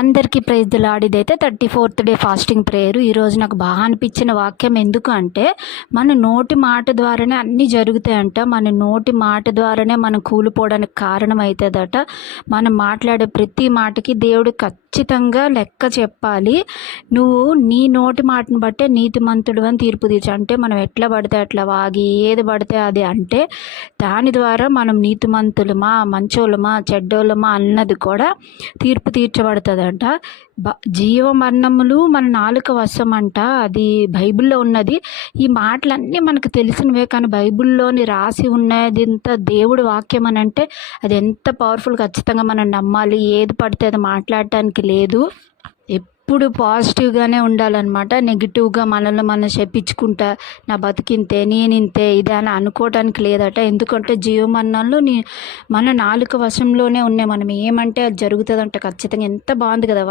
అందరికీ praise the lord. ఇదైతే 34th day fasting prayer. ఈరోజు నాకు బాగా అనిపించిన వాక్యం ఎందుకు అంటే, మన నోటి మాట ద్వారానే అన్నీ జరుగుతాయంట. మన నోటి మాట ద్వారానే మనం కూలిపోవడానికి కారణం అవుతుందట. మనం మాట్లాడే ప్రతి మాటకి దేవుడు ఖచ్చితంగా లెక్క చెప్పాలి. నువ్వు నీ నోటి మాటను బట్టే నీతిమంతుడు అని తీర్పు తీర్చు. అంటే మనం ఎట్లా పడితే అట్లా వాగి ఏది పడితే అది అంటే దాని ద్వారా మనం నీతిమంతులమా మంచోళ్ళమా చెడ్డోళ్ళమా అన్నది కూడా తీర్పు తీర్చబడుతుందంట. జీవ మరణములు మన నాలుక వశం అంట. అది బైబిల్లో ఉన్నది. ఈ మాటలన్నీ మనకు తెలిసినవే, కానీ బైబిల్లోని రాసి ఉన్నది ఇంత దేవుడి వాక్యం అని అంటే అది ఎంత పవర్ఫుల్. ఖచ్చితంగా మనం నమ్మాలి. ఏది పడితే అది మాట్లాడటానికి లేదు. ఎప్పుడు పాజిటివ్గానే ఉండాలన్నమాట. నెగిటివ్గా మనల్ని మనం చెప్పించుకుంటా నా బతికింతే నేనింతే ఇదే అని అనుకోవటానికి లేదట. ఎందుకంటే జీవమరణంలో మన నాలుక వశంలోనే ఉన్నాయి. మనం ఏమంటే అది జరుగుతుందంట ఖచ్చితంగా. ఎంత బాగుంది కదా.